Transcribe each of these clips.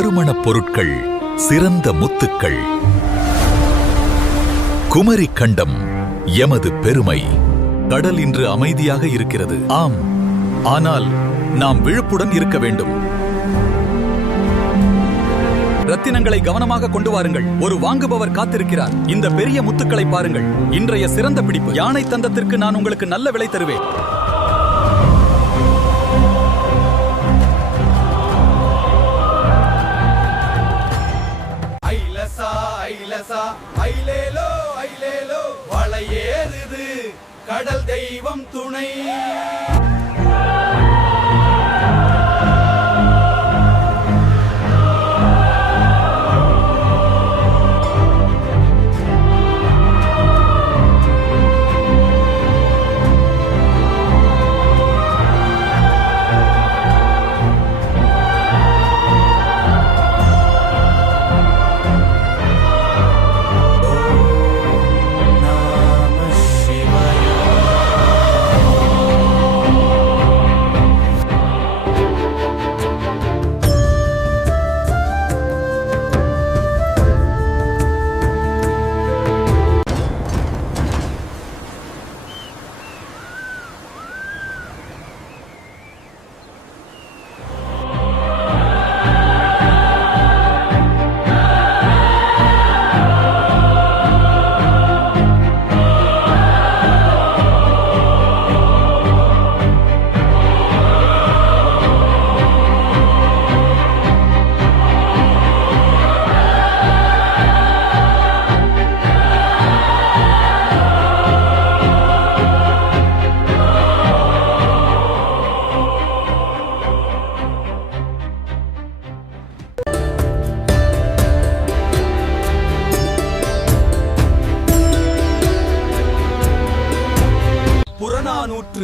நறுமணப் பொருட்கள், சிறந்த முத்துக்கள். குமரி கண்டம் எமது பெருமை. கடல் இன்று அமைதியாக இருக்கிறது. ஆம், ஆனால் நாம் விழிப்புடன் இருக்க வேண்டும். ரத்தினங்களை கவனமாக கொண்டு வாருங்கள். ஒரு வாங்குபவர் காத்திருக்கிறார். இந்த பெரிய முத்துக்களை பாருங்கள். இன்றைய சிறந்த பிடிப்பு. யானை தந்தத்திற்கு நான் உங்களுக்கு நல்ல விலை தருவேன். கடல் தெய்வம் துணை.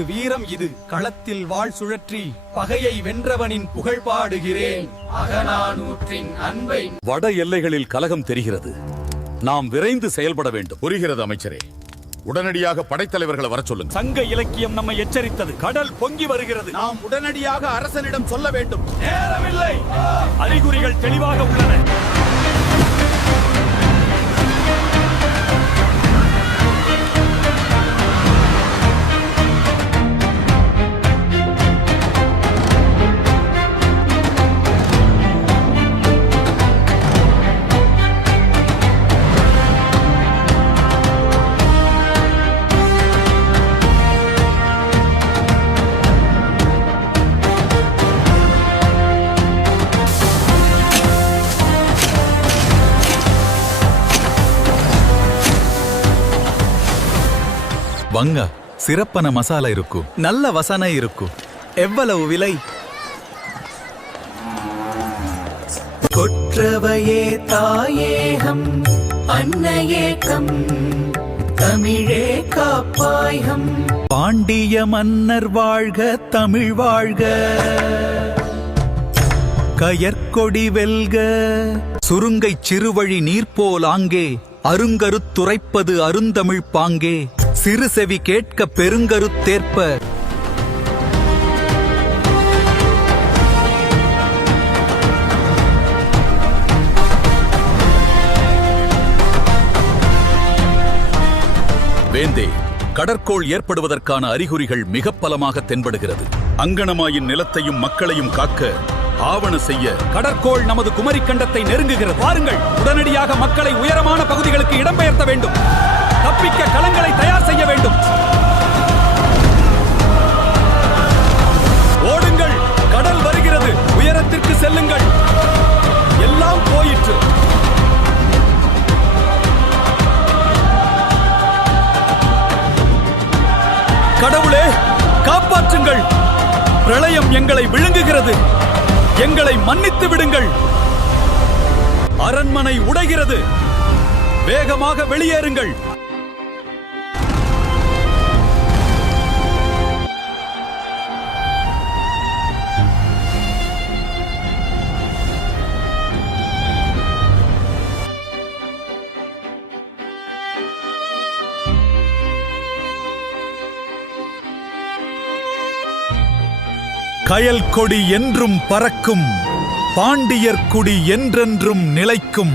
வீரம் இது. களத்தில் வாழ் சுழற்றி பகையை வென்றவனின் புகழ் பாடுகிறேன். அகநானூற்றின் அன்பை. வட எல்லைகளில் கலகம் தெரிகிறது. நாம் விரைந்து செயல்பட வேண்டும். புரிகிறது அமைச்சரே. உடனடியாக படைத்தலைவர்களை வர சொல்லுங்க. சங்க இலக்கியம் நம்மை எச்சரித்தது. கடல் பொங்கி வருகிறது. நாம் உடனடியாக அரசனிடம் சொல்ல வேண்டும். நேரமில்லை. அறிகுறிகள் தெளிவாக உள்ளன. வங்க சிறப்பான மசாலா இருக்கும். நல்ல வசனை இருக்கும். எவ்வளவு விலை? கொற்றவையே தாயேகம் அன்னையேகம் தமிழே காப்பாயகம். பாண்டிய மன்னர் வாழ்க, தமிழ் வாழ்க. கயற்கொடி வெல்க. சுருங்கை சிறுவழி நீர்போல் ஆங்கே அருங்கருத்துரைப்பது அருந்தமிழ் பாங்கே. சிறு செவி கேட்க பெருங்கருத்தேற்ப. வேந்தே, கடற்கோள் ஏற்படுவதற்கான அறிகுறிகள் மிக பலமாக தென்படுகிறது. அங்கனமாயின் நிலத்தையும் மக்களையும் காக்க ஆவண செய்ய கடற்கோள் நமது குமரி கண்டத்தை நெருங்குகிறது. பாருங்கள், உடனடியாக மக்களை உயரமான பகுதிகளுக்கு இடம்பெயர்த்த வேண்டும். தப்பிக்க களங்களை தயார் செய்ய வேண்டும். ஓடுங்கள், கடல் வருகிறது. உயரத்திற்கு செல்லுங்கள். எல்லாம் போயிற்று. கடவுளே, காப்பாற்றுங்கள். பிரளயம் எங்களை விழுங்குகிறது. எங்களை மன்னித்து விடுங்கள். அரண்மனை உடைகிறது. வேகமாக வெளியேறுங்கள். கயல் கொடி என்றும் பறக்கும். பாண்டியர் குடி என்றென்றும் நிலைக்கும்.